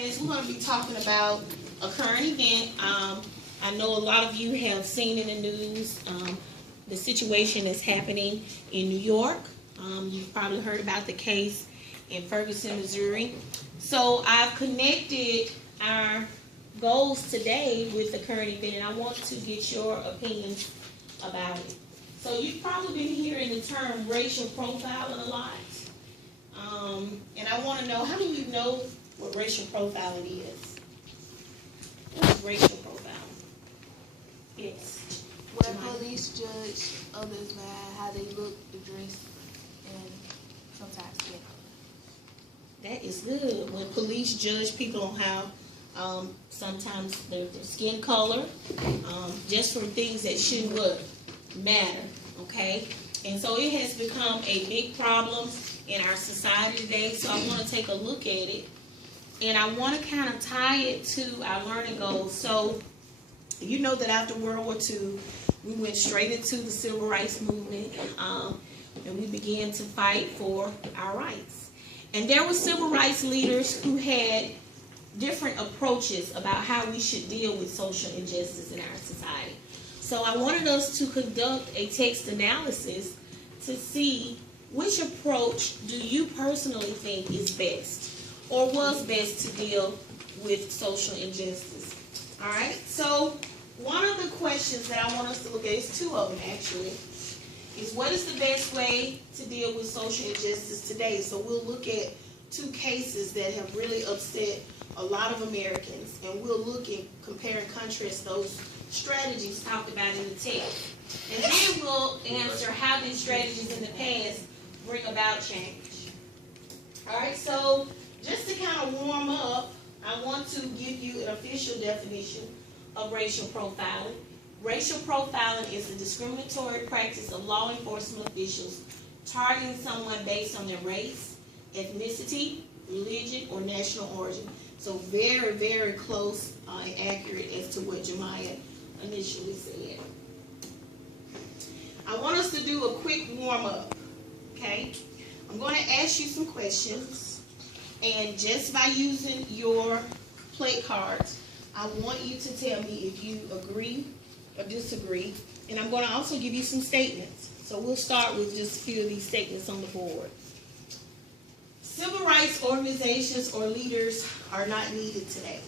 As we're going to be talking about a current event. I know a lot of you have seen in the news the situation that's happening in New York. You've probably heard about the case in Ferguson, Missouri. So I've connected our goals today with the current event, and I want to get your opinions about it. So you've probably been hearing the term racial profiling a lot. And I want to know, how many of you know what racial profiling is? What is racial profiling? Yes. Where police judge others by how they look, the dress, and sometimes skin color. That is good. When police judge people on how sometimes their skin color, just for things that shouldn't matter, okay? And so it has become a big problem in our society today, so I want to take a look at it. And I want to kind of tie it to our learning goals. So you know that after World War II, we went straight into the Civil Rights Movement, and we began to fight for our rights. And there were civil rights leaders who had different approaches about how we should deal with social injustice in our society. So I wanted us to conduct a text analysis to see which approach do you personally think is best or was best to deal with social injustice. All right, so one of the questions that I want us to look at, is two of them actually, is what is the best way to deal with social injustice today? So we'll look at two cases that have really upset a lot of Americans, and we'll look and compare and contrast those strategies talked about in the text. And then we'll answer how these strategies in the past bring about change. All right, so just to kind of warm up, I want to give you an official definition of racial profiling. Racial profiling is the discriminatory practice of law enforcement officials targeting someone based on their race, ethnicity, religion, or national origin. So very, very close and accurate as to what Jemiah initially said. I want us to do a quick warm-up, okay? I'm going to ask you some questions, and just by using your play cards, I want you to tell me if you agree or disagree, and I'm going to also give you some statements. So we'll start with just a few of these statements on the board. Civil rights organizations or leaders are not needed today.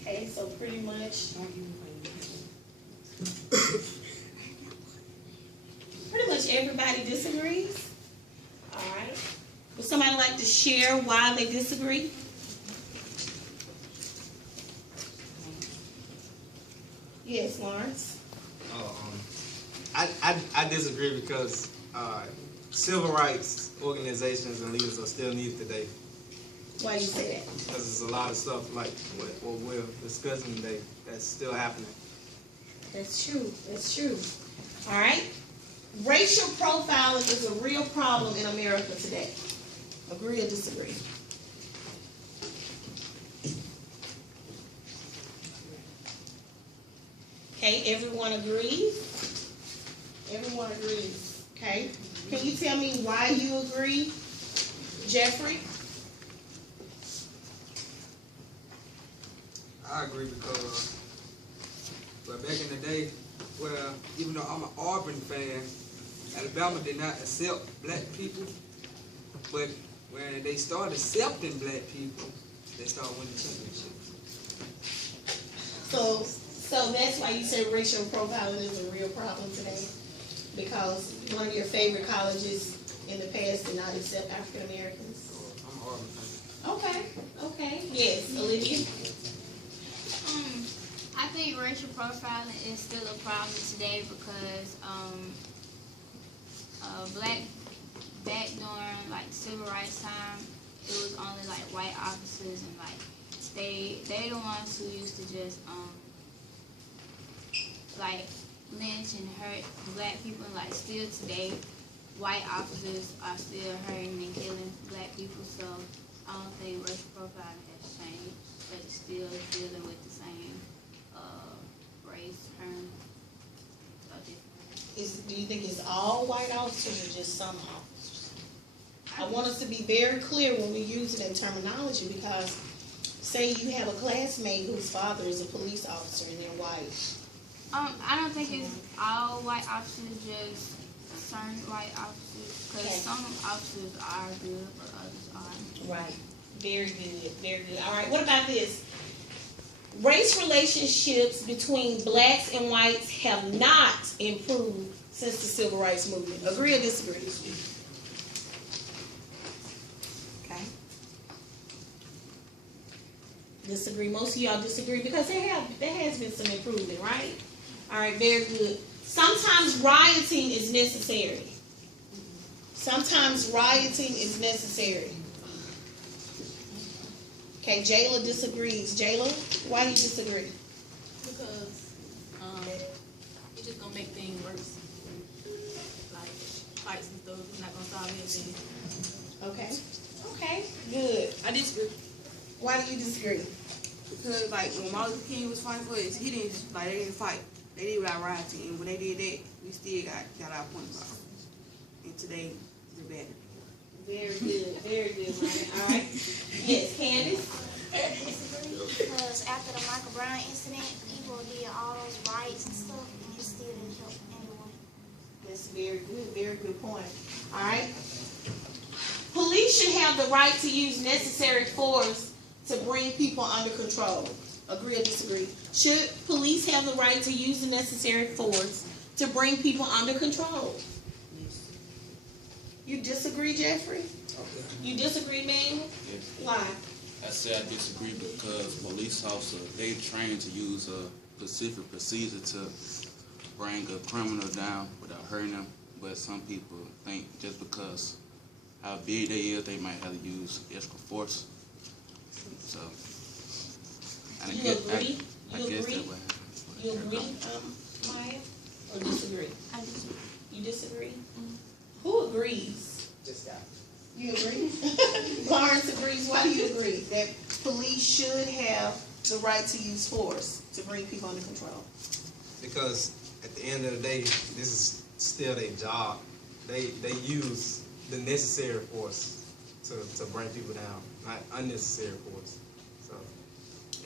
Okay, so pretty much everybody disagrees. All right. Would somebody like to share why they disagree? Yes, Lawrence. I disagree because civil rights organizations and leaders are still needed today. Why do you say that? Because there's a lot of stuff like what we're discussing today that's still happening. That's true. That's true. All right. Racial profiling is a real problem in America today. Agree or disagree? Okay, everyone agrees? Everyone agrees. Okay. Can you tell me why you agree, Jeffrey? I agree because, well, back in the day, well, even though I'm an Auburn fan, Alabama did not accept black people, but when they started accepting black people, they started winning championships. So that's why you say racial profiling is a real problem today, because one of your favorite colleges in the past did not accept African Americans. I'm an Auburn fan. Okay. Yes, Olivia? I think racial profiling is still a problem today because back during like civil rights time, it was only like white officers, and like they the ones who used to just like lynch and hurt black people. And like still today, white officers are still hurting and killing black people. So I don't think racial profiling has changed, but it's still dealing with the same race term. do you think it's all white officers or just some officers? I want us to be very clear when we use it in terminology, because say you have a classmate whose father is a police officer and they're white. I don't think it's all white officers, just certain white officers. Because Okay. some officers are good, but others aren't. Right. Very good, very good. All right, what about this? Race relationships between blacks and whites have not improved since the civil rights movement. Agree or disagree? Okay. Disagree. Most of y'all disagree because there has been some improvement, right? All right, very good. Sometimes rioting is necessary. Sometimes rioting is necessary. Okay, Jayla disagrees. Jayla, why do you disagree? Because it's just gonna make things worse. Like fights and stuff, it's not gonna solve anything. Okay. Okay, good. I disagree. Why do you disagree? Because like when Martin Luther King was fighting for us, he didn't like they didn't fight. They did without rioting, and when they did that, we still got our point across. And today we're better. Very good, very good, Ryan. All right. Yes, Candace? I disagree because after the Michael Brown incident, people did all those riots and stuff, and it still didn't help anyone. That's very good point. All right. Police should have the right to use necessary force to bring people under control. Agree or disagree? Should police have the right to use the necessary force to bring people under control? You disagree, Jeffrey? You disagree, man? Yes. Why? I say I disagree because police officers, they trained to use a specific procedure to bring a criminal down without hurting them. But some people think just because how big they is, they might have to use extra force. So, and You agree? I You guess agree? that would happen. You agree, Maya? Or disagree? I disagree. You disagree? Who agrees? Just got. You agree? Lawrence agrees. Why do you agree that police should have the right to use force to bring people under control? Because at the end of the day, this is still their job. They use the necessary force to bring people down, not unnecessary force. So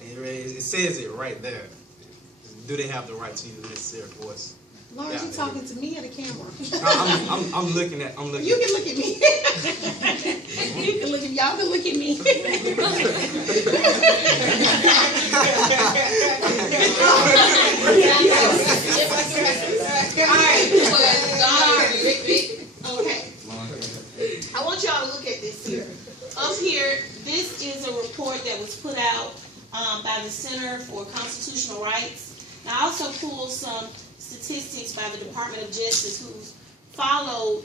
it says it right there. Do they have the right to use necessary force? Lawrence, Yeah. you talking to me or the camera? I'm looking at. You can look at me. You can look at y'all. Can look at me. All right. Okay. I want y'all to look at this here. Up here, this is a report that was put out by the Center for Constitutional Rights. And I also pulled some statistics by the Department of Justice who's followed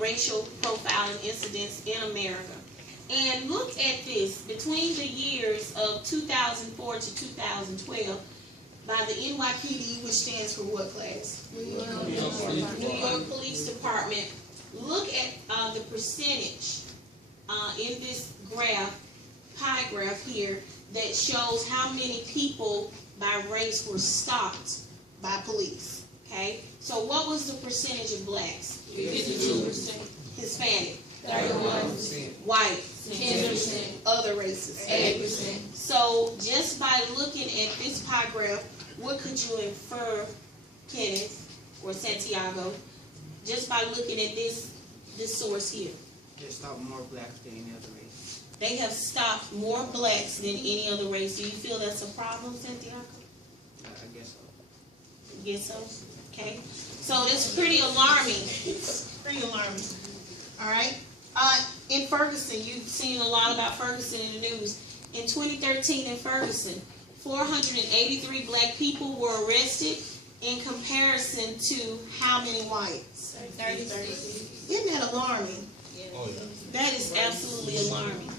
racial profiling incidents in America. And look at this. Between the years of 2004 to 2012, by the NYPD, which stands for what class? New York Police Department. Look at the percentage in this graph, pie graph here, that shows how many people by race were stopped by police. Okay? So what was the percentage of blacks? 52%. Hispanic? 31%. White? 10%. Other races? 8%. So just by looking at this pie graph, what could you infer, Kenneth or Santiago, just by looking at this source here? Just stop more blacks than any other race. They have stopped more blacks than any other race. Do you feel that's a problem, Santiago? I guess so. Guess so? Okay. So that's pretty alarming. Pretty alarming. All right. In Ferguson, you've seen a lot about Ferguson in the news. In 2013 in Ferguson, 483 black people were arrested in comparison to how many whites? 36. Isn't that alarming? That is absolutely alarming.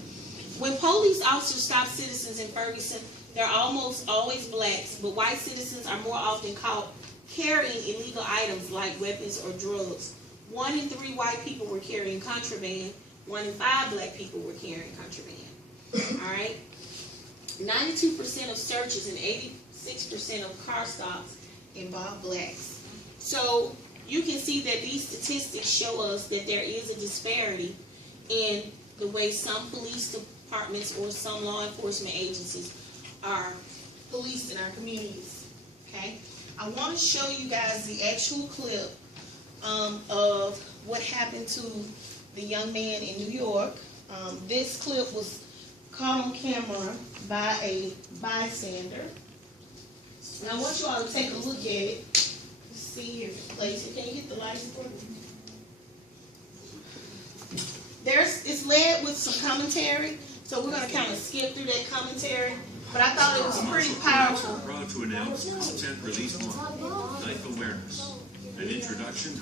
When police officers stop citizens in Ferguson, they're almost always blacks, but white citizens are more often caught carrying illegal items like weapons or drugs. 1 in 3 white people were carrying contraband. 1 in 5 black people were carrying contraband. All right? 92% of searches and 86% of car stops involve blacks. So you can see that these statistics show us that there is a disparity in the way some police departments or some law enforcement agencies are policed in our communities. Okay? I want to show you guys the actual clip of what happened to the young man in New York. This clip was caught on camera by a bystander. Now I want you all to take a look at it. Let's see here, place it. Can you get the lights for me? It's led with some commentary, so we're going to kind of skip through that commentary. But I thought it was pretty powerful. Proud to announce 10th Release Month, Knife Awareness, an introduction.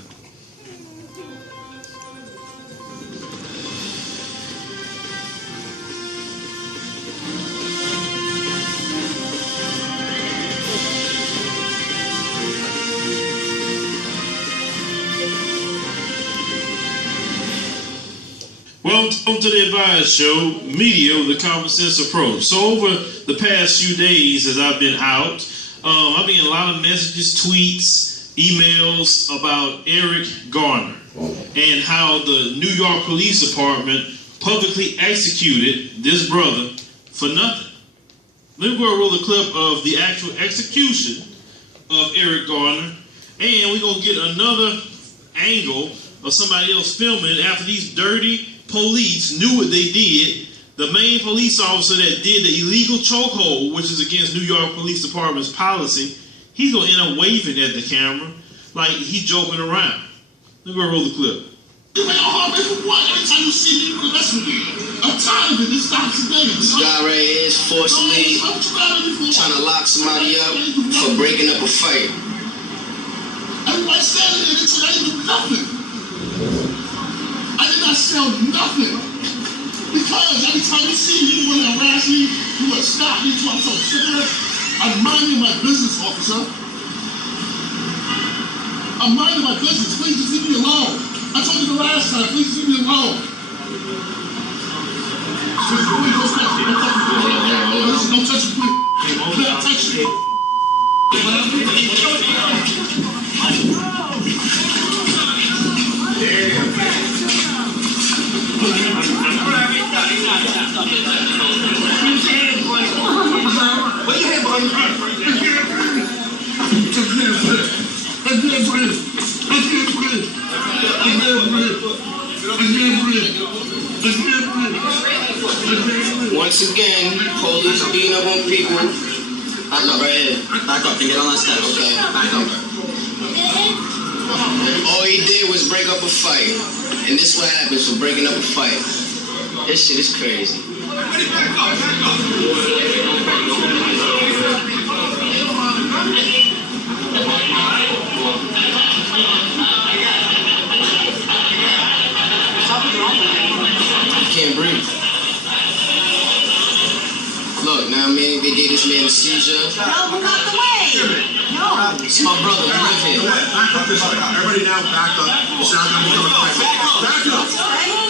Welcome to the Advice Show, media with a common sense approach. So over the past few days as I've been out, I've been getting a lot of messages, tweets, emails about Eric Garner and how the New York Police Department publicly executed this brother for nothing. Let me go and roll a clip of the actual execution of Eric Garner, and we're going to get another angle of somebody else filming after these dirty police knew what they did. The main police officer that did the illegal chokehold, which is against New York Police Department's policy, he's going to end up waving at the camera like he's joking around. Let me go roll the clip. Every time you see me, that's with me. I'm tired of it. This stops today. This guy right here is forcibly trying to lock somebody up for breaking up a fight. Everybody standing there and I didn't do nothing. I did not sell nothing. Because every time you see me, you want to harass me, you want to stop me, you want to sit there. I'm minding my business, officer. I'm minding my business. Please just leave me alone. I told you the last time, please leave me alone. Please, don't touch me. Don't touch me, please. Don't touch me. Where your hand behind your back? Once again, police beating up on people. Back up right here. Back up and get on that step. Okay. Back up. All he did was break up a fight. And this is what happens for breaking up a fight. This shit is crazy. Everybody back up, back up. You can't breathe. Look, now I mean, they gave this man a seizure. No, move out the way. No. It's my brother, we live here. Back up this way. Everybody now back up. It's not going to become a fight. Back up.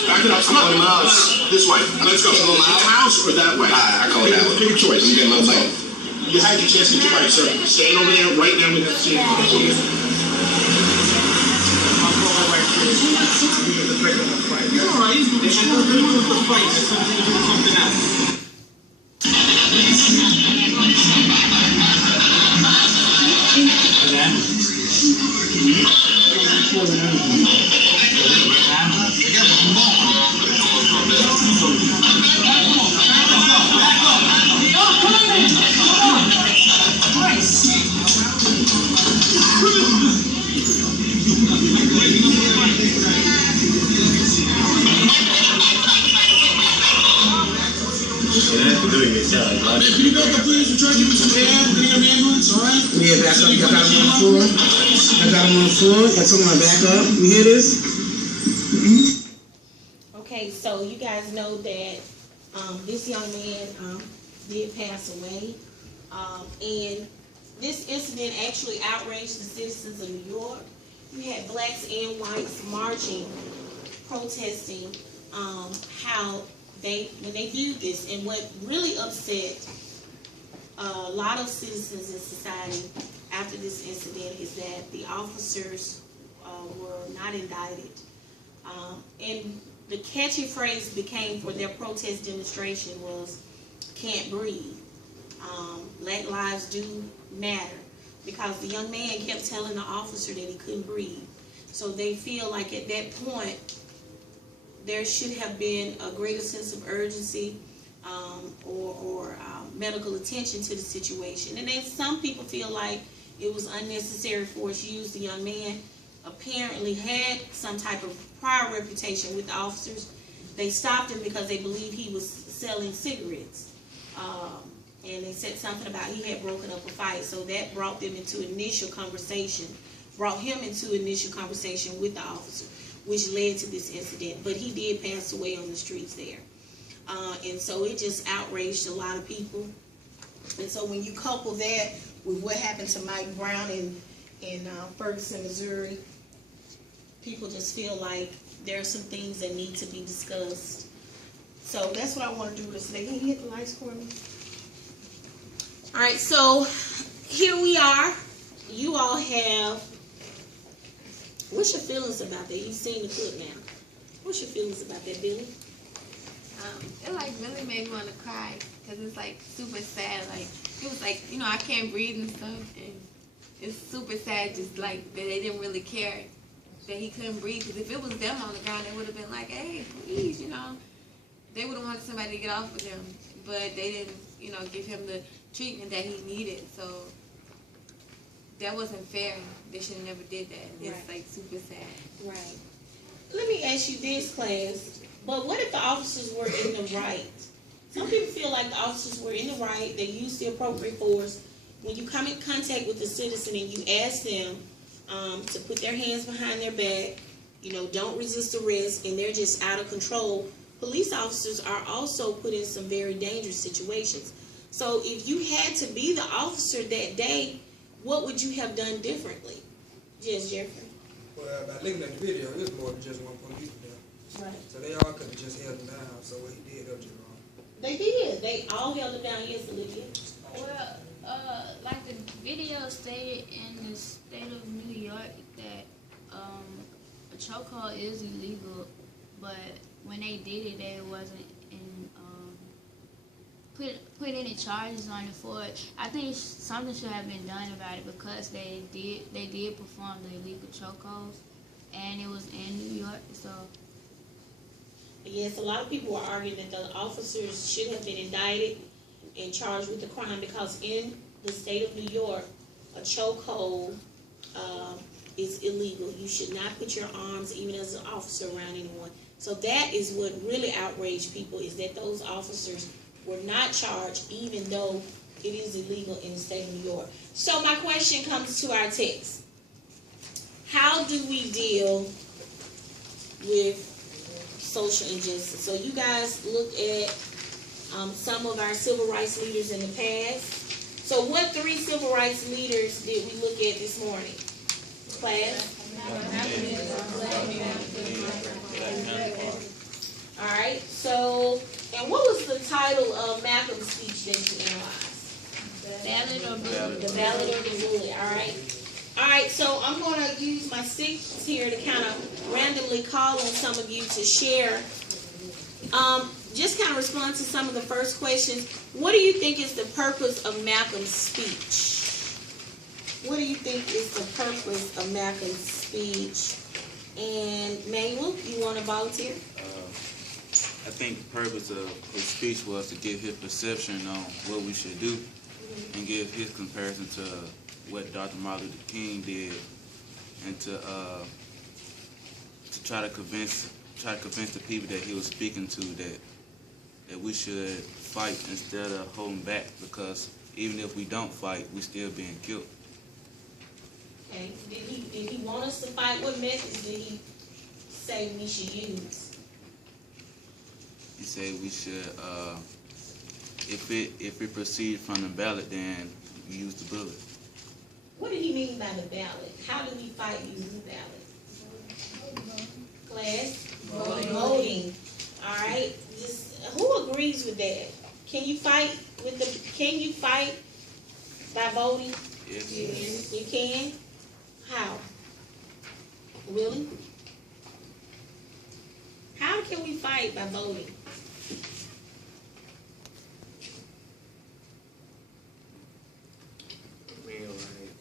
Back it up. I'm going to my house. This way. Let's go. Go to my house or that way? I go that way. Pick a choice. I'm getting my fight. You had your chance to get your fight, sir. Stand over there right now. We have to see you. You're all right. They should have been with the fight. There's something else. Can you back up, please? We're trying to give us some air. We're getting an ambulance, all right? Yeah, back up. I got him on the floor. I got him on the floor. Got someone back up. You hear this? Okay, so you guys know that this young man did pass away. And this incident actually outraged the citizens of New York. You had blacks and whites marching, protesting how when they viewed this, and what really upset a lot of citizens in society after this incident is that the officers were not indicted. And the catchy phrase became for their protest demonstration was, "Can't breathe." Black lives do matter, because the young man kept telling the officer that he couldn't breathe. So they feel like at that point, there should have been a greater sense of urgency or medical attention to the situation. And then some people feel like it was unnecessary force used. The young man apparently had some type of prior reputation with the officers. They stopped him because they believed he was selling cigarettes. And they said something about he had broken up a fight. So that brought him into initial conversation with the officer, which led to this incident. But he did pass away on the streets there. And so it just outraged a lot of people. And so when you couple that with what happened to Mike Brown in Ferguson, Missouri, people just feel like there are some things that need to be discussed. So that's what I want to do today. Can you hit the lights for me? All right, so here we are. You all have, what's your feelings about that? You've seen the clip now. What's your feelings about that, Billy? It like really made me want to cry, because it's like super sad. Like, it was like, you know, I can't breathe and stuff, and it's super sad just like that they didn't really care that he couldn't breathe. Because if it was them on the ground, they would have been like, hey, please, you know. They would have wanted somebody to get off of him, but they didn't, you know, give him the treatment that he needed. So that wasn't fair. They should have never did that. It's like super sad. Right. Let me ask you this, class. But what if the officers were in the right? Some people feel like the officers were in the right. They used the appropriate force. When you come in contact with a citizen and you ask them to put their hands behind their back, you know, don't resist arrest, and they're just out of control, police officers are also put in some very dangerous situations. So if you had to be the officer that day, what would you have done differently? Yes, Jeffrey? Well, by looking at the video, it was more than just one police there. Right. So they all could have just held him down. So what he did, that was just wrong. They did. They all held him down. Yes, Olivia. Well, like the video stated in the state of New York that a chokehold is illegal, but when they did it, they wasn't put any charges on it for it. I think something should have been done about it, because they did perform the illegal chokeholds, and it was in New York. So yes, a lot of people are arguing that the officers should have been indicted and charged with the crime, because in the state of New York, a chokehold is illegal. You should not put your arms, even as an officer, around anyone. So that is what really outraged people, is that those officers were not charged, even though it is illegal in the state of New York. So my question comes to our text. How do we deal with social injustice? So you guys look at some of our civil rights leaders in the past. So what 3 civil rights leaders did we look at this morning? Class? All right, so, and what was the title of Malcolm's speech that you analyzed? Ballot or bullet? The ballot or the bullet, all right. All right, so I'm going to use my sticks here to kind of randomly call on some of you to share. Just kind of respond to some of the first questions. What do you think is the purpose of Malcolm's speech? What do you think is the purpose of Malcolm's speech? And Manuel, you want to volunteer? I think the purpose of his speech was to give his perception on what we should do, and give his comparison to what Dr. Martin Luther King did, and to try to convince the people that he was speaking to that we should fight instead of holding back, because even if we don't fight, we still being killed. Okay. Did he want us to fight? What methods did he say we should use? He said we should, if it proceeds from the ballot, then we use the bullet. What did he mean by the ballot? How do we fight using the ballot? Class? Voting. All right. Who agrees with that? Can you fight by voting? Yes. You can? How? Willie? How can we fight by voting? Man, like,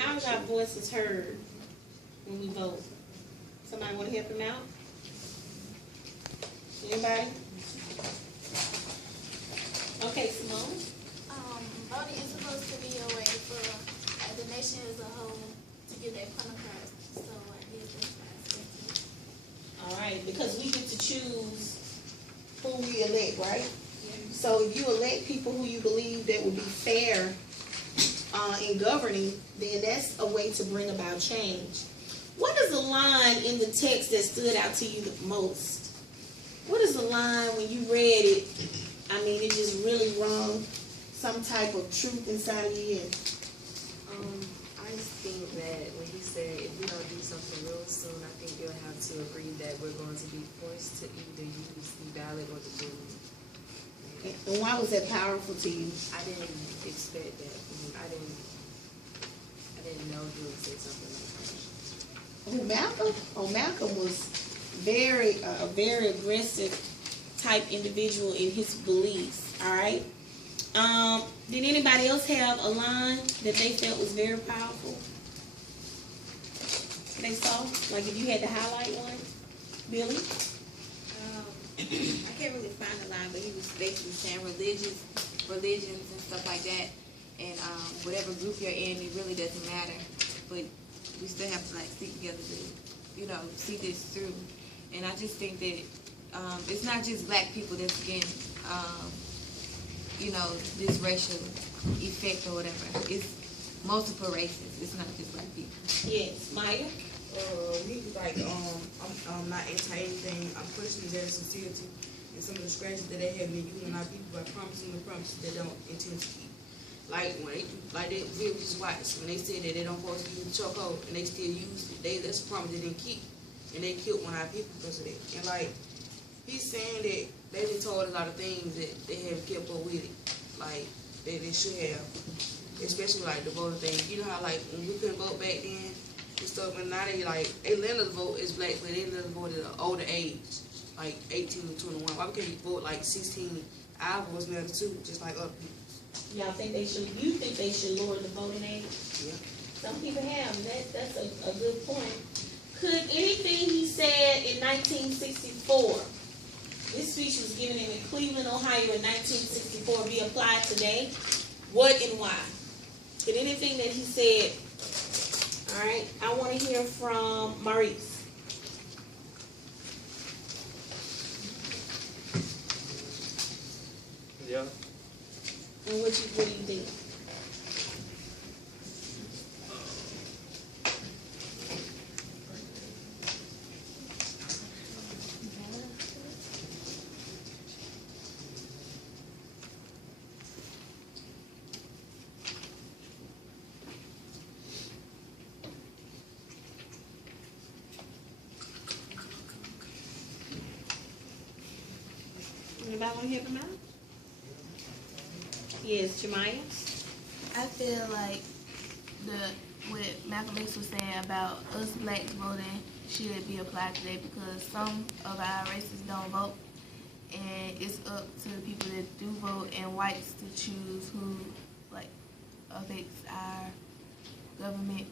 How is our voices heard when we vote? Somebody want to help him out? Anybody? Okay, Simone. Voting is supposed to be a way for the nation as a whole to get their point across. So I guess that's why I said that. All right, because we get to choose who we elect, right? So if you elect people who you believe that will be fair in governing, then that's a way to bring about change. What is the line in the text that stood out to you the most? What is the line when you read it? I mean, it just really rung some type of truth inside of you. I just think that when he said if we don't do something real soon, I think you'll have to agree that we're going to be forced to either use the ballot or the vote. And why was that powerful to you? I didn't expect that. I didn't know he would say something like that. Oh, Malcolm? Oh, Malcolm was a very aggressive type individual in his beliefs. All right. Did anybody else have a line that they felt was very powerful? They saw? Like if you had to highlight one? Billy? I can't really find the line, but he was basically saying religions and stuff like that, and whatever group you're in, it really doesn't matter. But we still have to like stick together to, see this through. And I just think that it's not just black people that's against, this racial effect or whatever. It's multiple races. It's not just black people. Yes, Maya. He was like, I'm not anti anything. I'm questioning their sincerity and some of the scratches that they have in you and our people by promising the promises they don't intend to keep. Like when they religious whites, when they said that they don't supposed to use the chokehold and they still use it, that's a promise they didn't keep, and they killed one of our people because of that. And like he's saying that they been told a lot of things that they haven't kept up with it, like they should have, especially like the voting thing. You know how like when we couldn't vote back then. Stuff, and now they let us vote as black, but they let us vote at an older age, like 18 to 21. Why we can't vote like 16? Our votes matter too, just like other people. Y'all think they should? You think they should lower the voting age? Yeah. Some people have. That's a good point. Could anything he said in 1964, this speech was given in Cleveland, Ohio in 1964, be applied today? What and why? Could anything that he said? All right, I want to hear from Maurice. Yeah. And what do you think? Anybody want to hear them out? Yes, Jemiah? I feel like what Malcolm X was saying about us blacks voting should be applied today because some of our races don't vote, and it's up to the people that do vote and whites to choose who affects our government.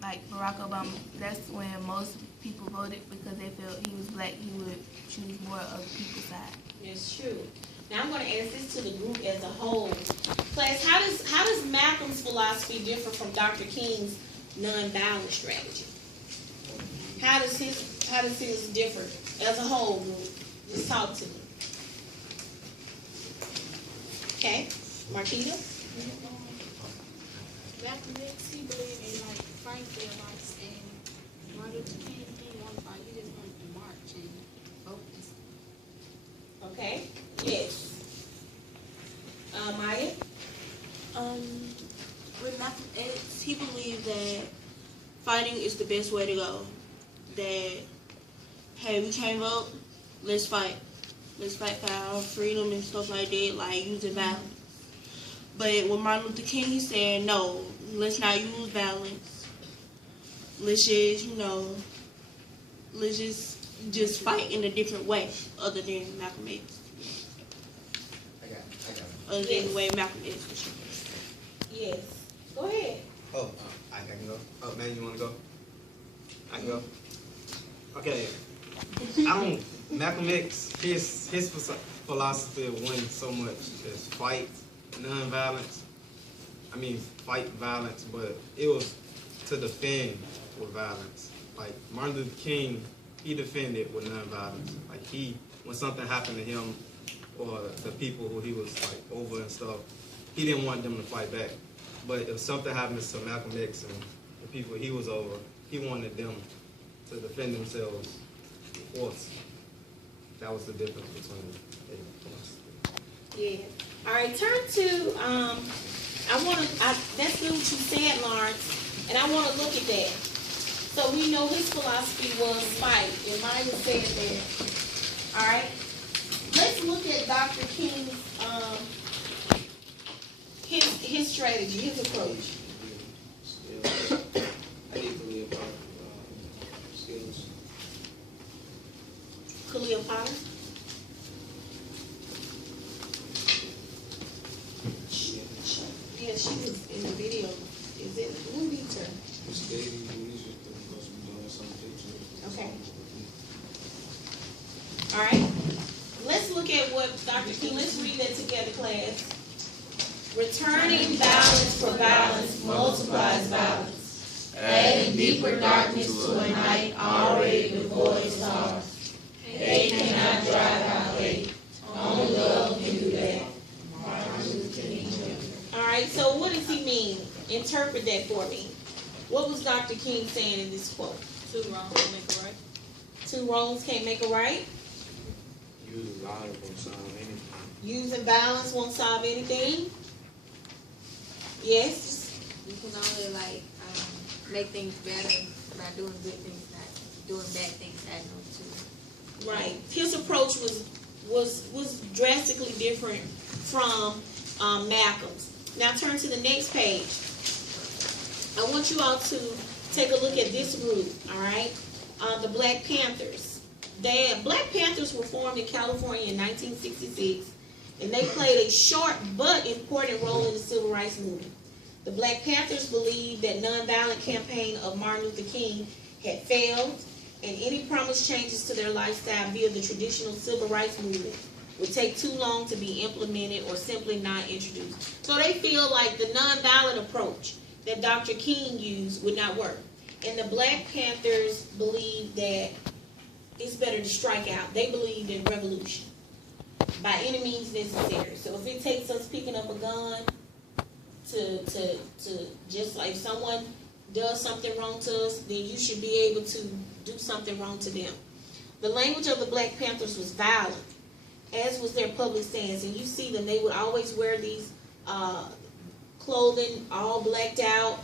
Like Barack Obama, that's when most people voted because they felt he was black, he would choose more of the people's side. That's true. Now I'm going to ask this to the group as a whole. Class, how does Malcolm's philosophy differ from Dr. King's nonviolent strategy? How does his differ as a whole group? Just talk to me. Okay, Marquita? Malcolm X, he believed in fighting for your rights, and Martin Luther King, he didn't want to fight, he just wanted to march and focus. Okay, yes. Maya? With Malcolm X, he believed that fighting is the best way to go. That, hey, we can't vote, let's fight. Let's fight for our freedom and stuff like that, like using violence. But with Martin Luther King, he said, no, let's not use violence. Let's just, let's just fight in a different way other than Malcolm X. I got it. Other than the way Malcolm X was shot. Yes. Go ahead. Oh, I can go. Oh, man, you want to go? I can go. Okay. Malcolm X, his philosophy wasn't so much as fight non-violence. Fight violence, but it was to defend with violence. Like Martin Luther King, he defended with non-violence. Like when something happened to him or the people who he was like over and stuff, he didn't want them to fight back. But if something happens to Malcolm X and the people he was over, he wanted them to defend themselves with force. That was the difference between the philosophy. Yeah. All right, turn to, that's good what you said, Lawrence, and I want to look at that. So we know his philosophy was fight, and mine was saying that. All right. Let's look at Dr. King's, his strategy, his approach. I need to live by skills. Khalil Potter. Yeah, she was in the video. Is it who beats her? Okay. All right. Let's look at what Dr. King. Let's read that together, class. Returning balance for balance multiplies balance, adding deeper darkness to a night already devoid of stars. Hate cannot drive out hate. Only love can do that. All right, so what does he mean? Interpret that for me. What was Dr. King saying in this quote? 2 wrongs don't make a right. 2 wrongs can't make a right. Using violence won't solve anything. Using violence won't solve anything. Yes? You can only make things better by doing good things, not doing bad things adding on to it. Right. His approach was drastically different from Malcolm's. Now turn to the next page. I want you all to take a look at this group, all right? The Black Panthers. Black Panthers were formed in California in 1966, and they played a short but important role in the civil rights movement. The Black Panthers believed that nonviolent campaign of Martin Luther King had failed, and any promised changes to their lifestyle via the traditional civil rights movement would take too long to be implemented or simply not introduced. So they feel like the nonviolent approach that Dr. King used would not work. And the Black Panthers believe that it's better to strike out. They believed in revolution by any means necessary. So if it takes us picking up a gun to just like someone does something wrong to us, then you should be able to do something wrong to them. The language of the Black Panthers was violent, as was their public stance. And you see them, they would always wear these clothing, all blacked out,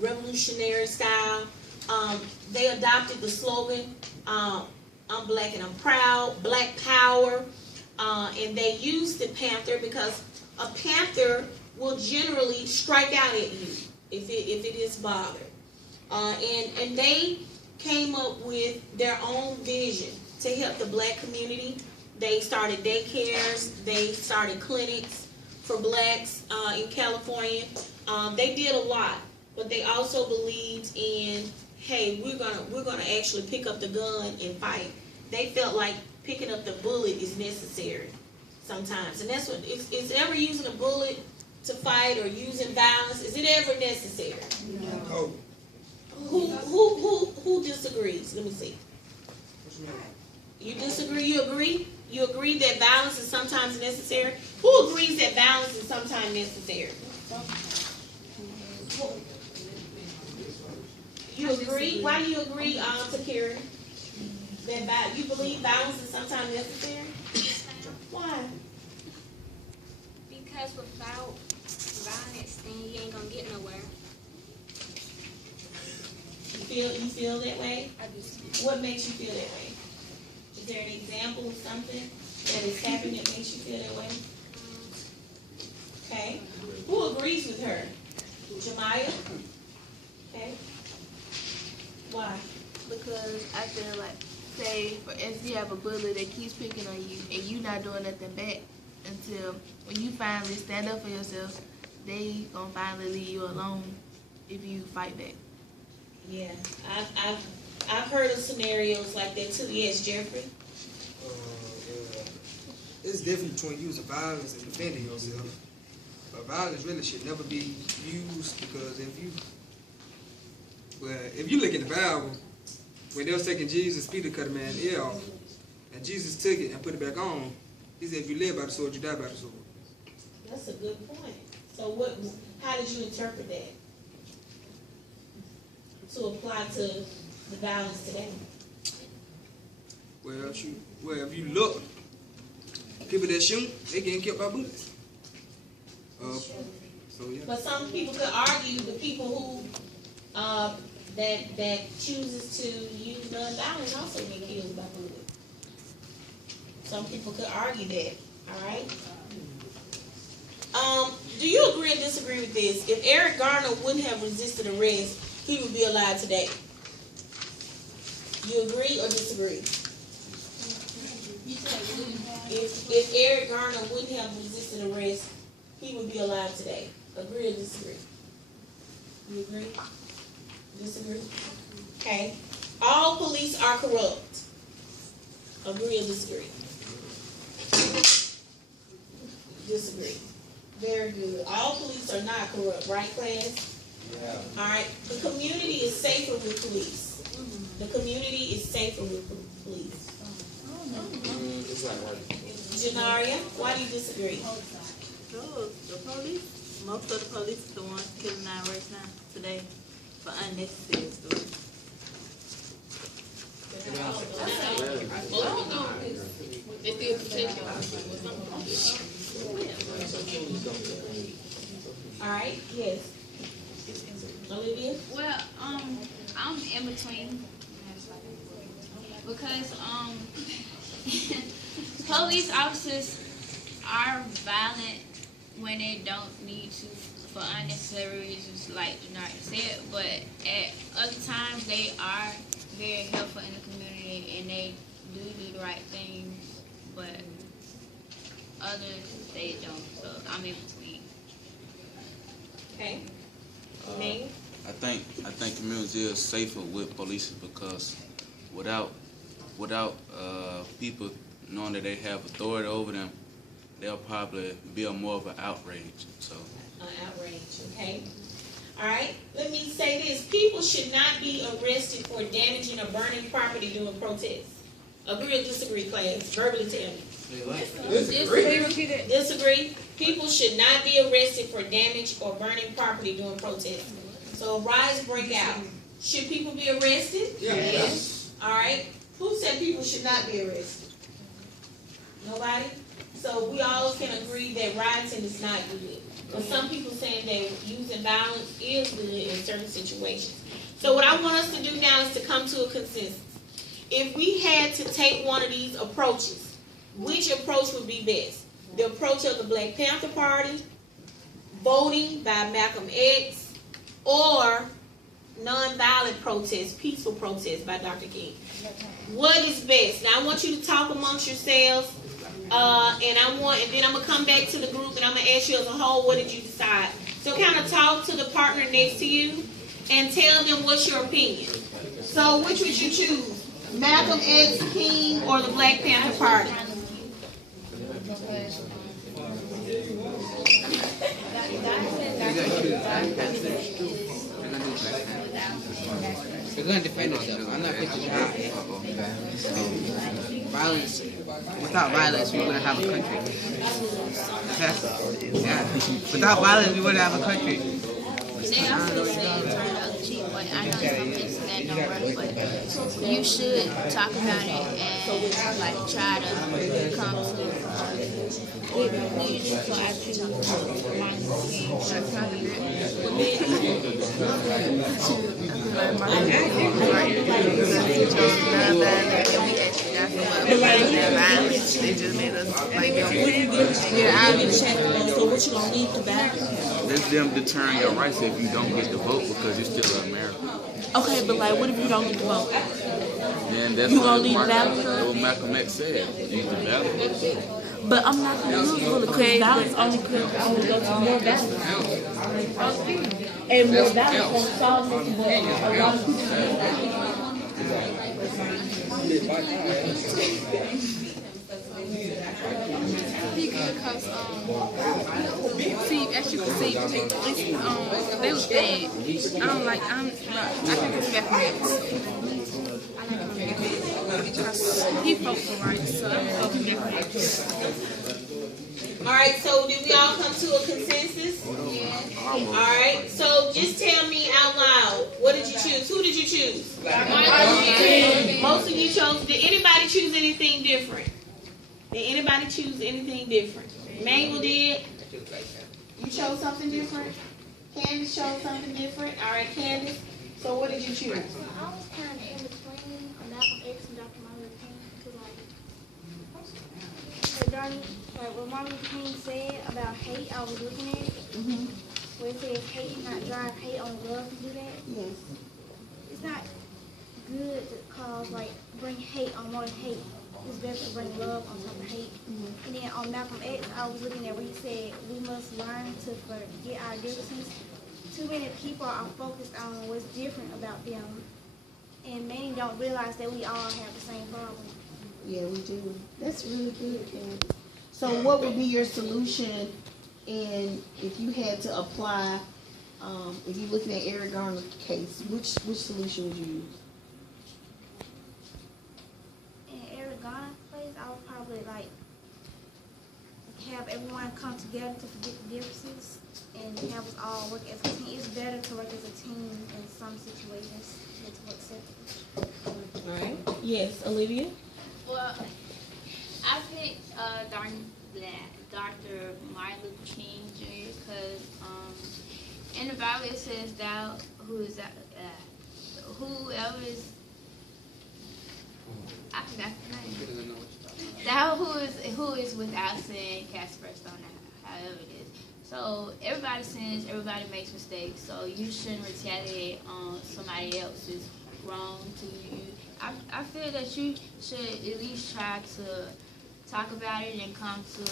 revolutionary style. They adopted the slogan, I'm black and I'm proud, Black Power. And they used the panther because a panther will generally strike out at you if it is bothered. And they came up with their own vision to help the black community. They started daycares, they started clinics for blacks in California. They did a lot, but they also believed in, hey, we're gonna actually pick up the gun and fight. They felt like picking up the bullet is necessary sometimes, and that's what is ever using a bullet to fight or using violence. Is it ever necessary? No. Who disagrees? Let me see. You disagree? You agree? You agree that violence is sometimes necessary? Who agrees that violence is sometimes necessary? You agree? Why do you agree, Takira? That you believe violence is sometimes necessary? Why? Because without violence, then you ain't gonna get nowhere. You feel that way? I just. What makes you feel that way? Is there an example of something that has happened that makes you feel that way? Okay. Who agrees with her? Jemiah? Okay. Why? Because I feel like, say, for instance, you have a bully that keeps picking on you, and you not doing nothing back until when you finally stand up for yourself, they gonna finally leave you alone if you fight back. Yeah, I've heard of scenarios like that too. Yes, Jeffrey. It's different between using violence and defending yourself. But violence really should never be used because if you look in the Bible, when they was taking Jesus, Peter cut a man's ear off, and Jesus took it and put it back on. He said, if you live by the sword, you die by the sword. That's a good point. So how did you interpret that to apply to the violence today? Well, if you look, people that shoot, they getting killed by bullets. So yeah. But some people could argue the people who that chooses to use non-violence also get killed by bullets. Some people could argue that. All right. Do you agree or disagree with this? If Eric Garner wouldn't have resisted arrest, he would be alive today. You agree or disagree? If Eric Garner wouldn't have resisted arrest, he would be alive today. Agree or disagree? You agree? Disagree? Okay. All police are corrupt. Agree or disagree? Disagree. Very good. All police are not corrupt, right, class? Yeah. All right. The community is safer with police. The community is safer with police. Janaria, why do you disagree? The police, most of the police is the ones killing our right now today for unnecessary stuff. They still protect All right, yes. Olivia? Well, I'm in between because police officers are violent when they don't need to for unnecessary reasons, like Janari said. But at other times, they are very helpful in the community and they do the right things. But others, they don't. So I'm in between. Okay. I think community is safer with police because without people knowing that they have authority over them, they'll probably be more of an outrage. So. Outrage. Okay. All right. Let me say this: people should not be arrested for damaging or burning property during protests. Agree or disagree, class? Verbally tell me. Disagree. Disagree. People should not be arrested for damage or burning property during protests. So a riots break out. Should people be arrested? Yes. All right. Who said people should not be arrested? Nobody? So we all can agree that rioting is not good. But some people saying that using violence is good in certain situations. So what I want us to do now is to come to a consensus. If we had to take one of these approaches, which approach would be best? The approach of the Black Panther Party, voting by Malcolm X, or nonviolent protest, peaceful protest by Dr. King? What is best? Now I want you to talk amongst yourselves, and then I'm gonna come back to the group and I'm gonna ask you as a whole, what did you decide? So kind of talk to the partner next to you and tell them what's your opinion. So which would you choose? Malcolm X, King, or the Black Panther Party? We're going to defend ourselves. I'm not going to die. Violence. Without violence, we wouldn't have a country. Yeah. Without violence, we wouldn't have a country. They also say turn the other cheek, but I know some things that don't work, but you should talk about it and like try to come to It just made us So what you gonna leave the bathroom? That's them deterring your rights if you don't get the vote because you're still an American. Okay, but like, what if you don't get the vote? And that's You what gonna leave the Malcolm, ballot? what Malcolm X said. Use the ballot. But I'm not gonna lose really because ballots only could only go to more ballots. And more ballots gonna solve this, but a lot of Because see, as you can see, they was bad. I think it's mathematics. Because he fought for rights, so I'm voting mathematics. Alright, so did we all come to a consensus? Alright, so just tell me out loud, what did you choose? Who did you choose? Most of you chose. Did anybody choose anything different? Did anybody choose anything different? Manuel did? You chose something different? Candace chose something different? Alright, Candace, so what did you choose? I was kind of in between Malcolm X and Dr. Martin Luther King, because like what Martin Luther King said about hate, I was looking at it, where it says hate, not drive hate, only love can do that. Yes. It's not good to cause, like, bring hate on more than hate. It's better to bring love on top of hate. And then on Malcolm X, I was looking at where he said we must learn to forget our differences. Too many people are focused on what's different about them, and many don't realize that we all have the same problem. Yeah, we do. That's really good, Candace. So what would be your solution in if you had to apply, if you're looking at Eric Garner's case, which solution would you use? In Eric Garner's place, I would probably like have everyone come together to forget the differences and have us all work as a team. It's better to work as a team in some situations than to work separately. All right. Yes, Olivia? Well, I picked Dr. Martin Luther King Jr. because in the Bible it says thou whoever is, I forgot the name. Thou who is without sin cast first stone, however it is. So everybody sins, everybody makes mistakes. So you shouldn't retaliate on somebody else's wrong to you. I feel that you should at least try to talk about it and come to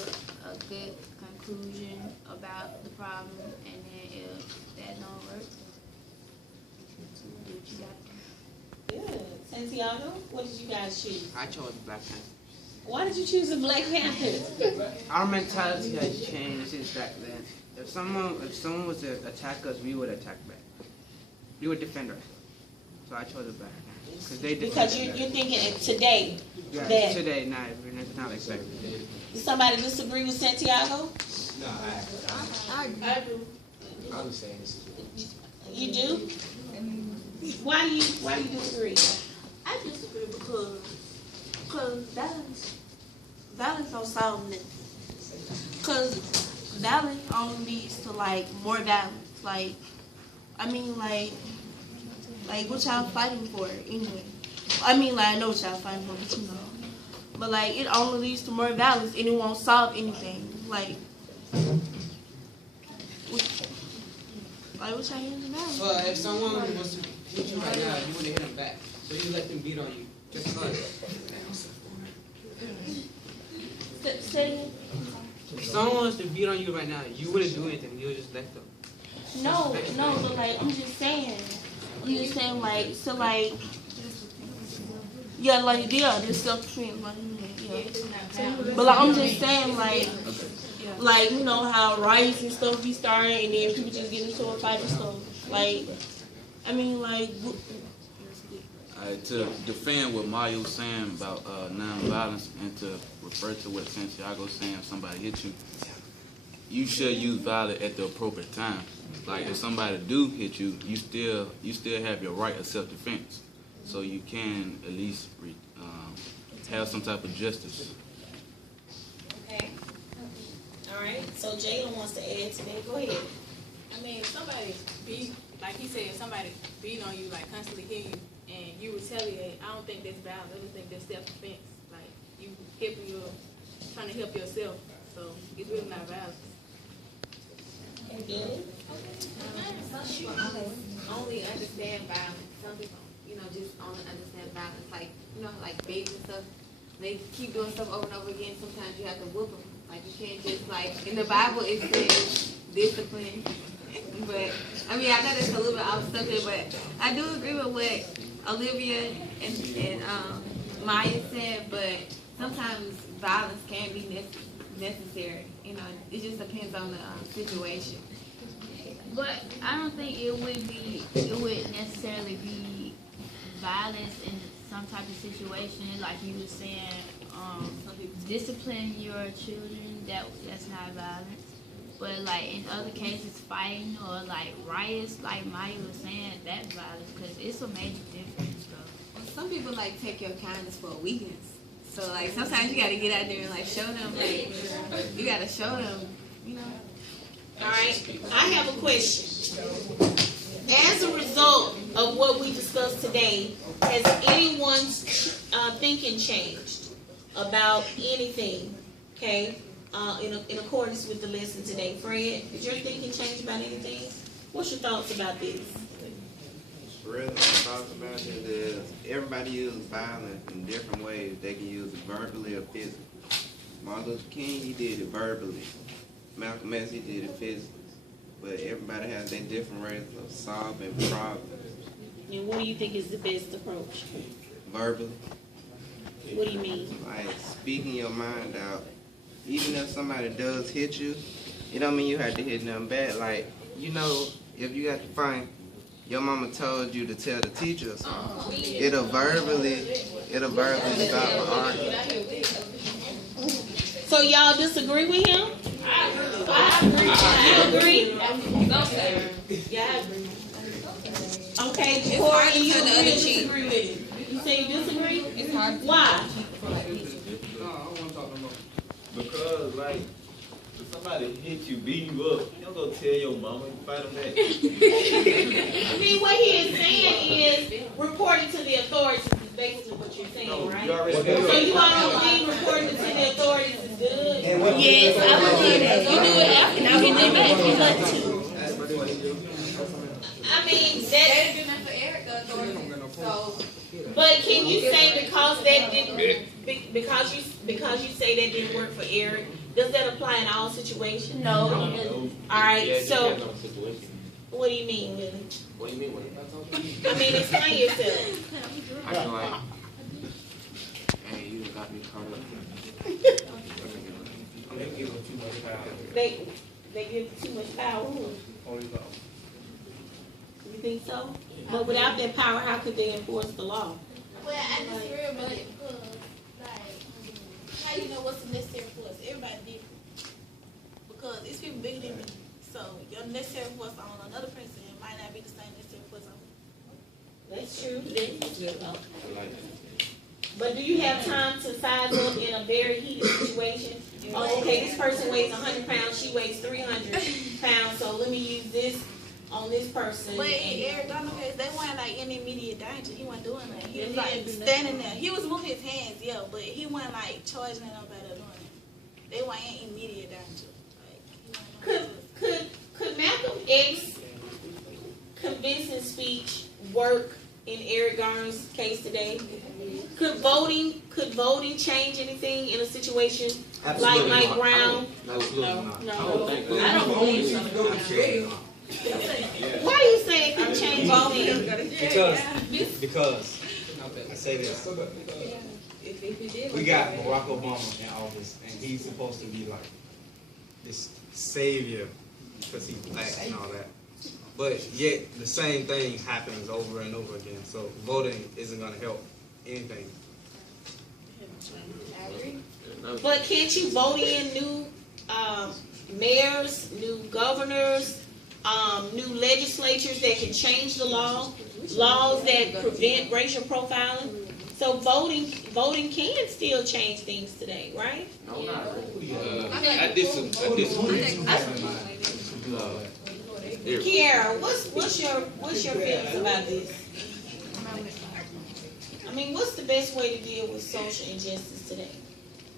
a good conclusion about the problem. And then if that don't work, do what you got to do. Good. Santiago, what did you guys choose? I chose Black Panther. Why did you choose the Black Panthers? Our mentality has changed since back then. If someone was to attack us, we would attack back. We would defend ourselves. So I chose the Black Panther. Because you're thinking today that today, not like back then. Does somebody disagree with Santiago? No, I do. I understand this. You do? Why do you disagree? I disagree because violence don't solve nothing. Because violence only leads to like more violence. Like what y'all fighting for anyway? I mean, like I know what y'all fighting for, but you know. But like it only leads to more violence and it won't solve anything. Like what y'all hearing about? Well, if someone was to hit you right now, you wouldn't hit them back. So you let them beat on you. Just because. If someone was to beat on you right now, you wouldn't do anything. You would just let them. No, but like I'm just saying like so like yeah, like yeah, there's self-defense, like yeah. But like I'm just saying like you know how riots and stuff be starting and then people just get into a fight and stuff. Like I mean like to defend what Mario was saying about non-violence and to refer to what Santiago's saying, if somebody hits you, you should use violence at the appropriate time. Like if somebody do hit you, you still have your right of self-defense, so you can at least have some type of justice. Okay. All right. So Jalen wants to add to that. Go ahead. I mean, if somebody beat, like he said, if somebody beat on you, like constantly hitting you, and you retaliate, I don't think that's violence. I just think that's self-defense. Like you giving your trying to help yourself. So it's really not violence. Only understand violence. Some people, just only understand violence. Like, like babies and stuff. They keep doing stuff over and over again. Sometimes you have to whoop them. Like, you can't just, like, in the Bible it says discipline. But, I mean, I know that's a little bit off subject, but I do agree with what Olivia and Maya said, but sometimes violence can be necessary. It just depends on the situation. But I don't think it would necessarily be violence in some type of situation, like you were saying, discipline your children, that's not violence. But like in other cases, fighting or like riots, like Maya was saying, that's violence, because it's a major difference. Well, some people like take your kindness for a weakness. So like sometimes you gotta get out there and like show them, like you gotta show them, All right, I have a question. As a result of what we discussed today, has anyone's thinking changed about anything? Okay, in accordance with the lesson today, Fred, has your thinking changed about anything? What's your thoughts about this? Really, my thoughts about it is everybody uses violence in different ways. They can use it verbally or physically. Martin Luther King, he did it verbally. Malcolm X, he did it physically. But everybody has their different ways of solving problems. And what do you think is the best approach? Verbally. What do you mean? Like speaking your mind out. Even if somebody does hit you, it don't mean you have to hit them back. Like, if you got to fight, your mama told you to tell the teacher or something. It'll verbally stop an argument. So y'all disagree with him? I agree. Yeah, I agree. Okay, Corey, you agree or disagree with it? You say you disagree? It's hard. Why? Because, like, if somebody hit you, beat you up, you don't go tell your mama and fight them back. I mean, what he is saying is reporting to the authorities is basically what you're saying, right? So you all don't believe reporting to the authorities is good? Yes, I believe that. You do it after, now he did back if you want to. I mean, that's good for Eric, the authority. So, but can you say because that didn't, because you say that didn't work for Eric, does that apply in all situations? No. All right, so what do you mean, Willie? What do you mean? I mean, explain yourself. I feel like, hey, you got me caught up. They give too much power. You think so? But without that power, how could they enforce the law? Well, I disagree with it because, like, how you know what's necessary for us? Everybody different. Because it's people bigger than me. So your necessary force on another person might not be the same necessary force on me. That's true. But do you have time to size up in a very heated situation? Oh, okay, this person weighs 100 pounds, she weighs 300 pounds, so let me use this on this person. But in Eric Garner case, they weren't like in immediate danger. He wasn't doing that. He was like standing there. He was moving his hands, yeah, but he wasn't like charging at nobody or doing it. They weren't in immediate danger. Like, Could Malcolm X convincing speech work in Eric Garner's case today? Could voting change anything in a situation like Mike Brown? Absolutely not. No. I don't believe so. Why do you say it can change anything? Because I say this. We got Barack Obama in office, and he's supposed to be like this savior because he's black and all that. But yet the same thing happens over and over again. So voting isn't going to help anything. But can't you vote in new mayors, new governors, new legislatures that can change the laws that prevent racial profiling? So voting can still change things today, right? No, not really. I disagree. Kiara, what's your feelings about this? I mean, what's the best way to deal with social injustice today?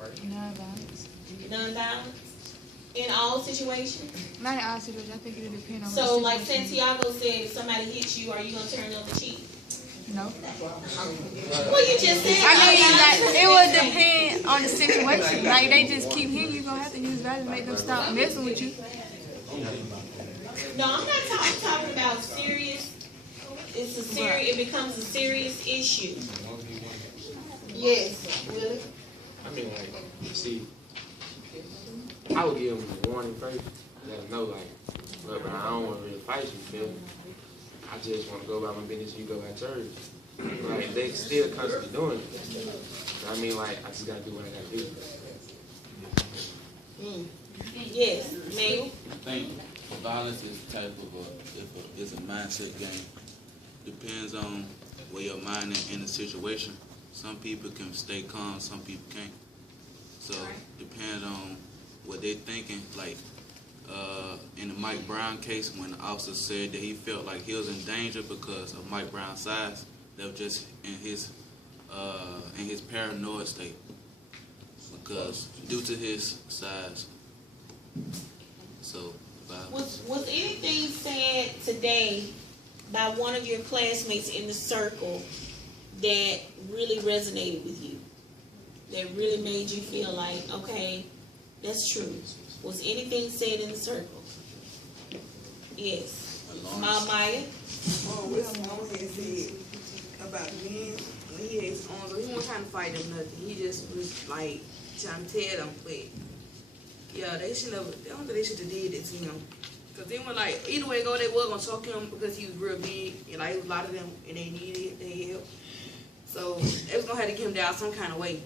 Non-violence. Non-violence? In all situations? Not in all situations. I think it would depend on So, the like situation. Santiago said, if somebody hits you, are you gonna turn the other cheek? No. Well, you just said. I mean, like, it would depend on the situation. Like, they just keep hitting you, gonna have to use violence to make them stop messing with you. No, I'm not talking about serious. It's a serious. It becomes a serious issue. Yes, Willie. I mean, like, see, I would give them a warning first, let them know, like, look, but I don't want to really fight you, feel me? I just want to go about my business, you go about yours. Like, they still constantly doing it. I mean, like, I just got to do what I got to do. Yes, Mabel. I think violence is type of it's a mindset game. Depends on where your mind is in the situation. Some people can stay calm, some people can't. So depends on what they're thinking. Like in the Mike Brown case, when the officer said that he felt like he was in danger because of Mike Brown's size, that was just in his paranoid state. Because due to his size. So Was anything said today by one of your classmates in the circle that really resonated with you? That really made you feel like, okay, that's true. Was anything said in the circle? Yes. Mama Maya? What Simone had said about men, when he had his arms, he wasn't trying to fight them nothing. He just was like trying to tell them, but yeah, they should have. I don't think they should have did it to him. Cause they were like, either way go, they were gonna choke him because he was real big, and like a lot of them, and they needed their help. So they was gonna have to get him down some kind of way.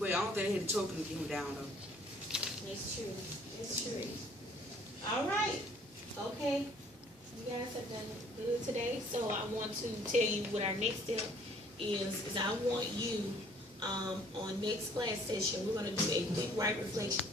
But I don't think they had to choke him to get him down though. That's true. That's true. All right. Okay. You guys have done good today. So I want to tell you what our next step is I want you on next class session, we're going to do a quick right reflection.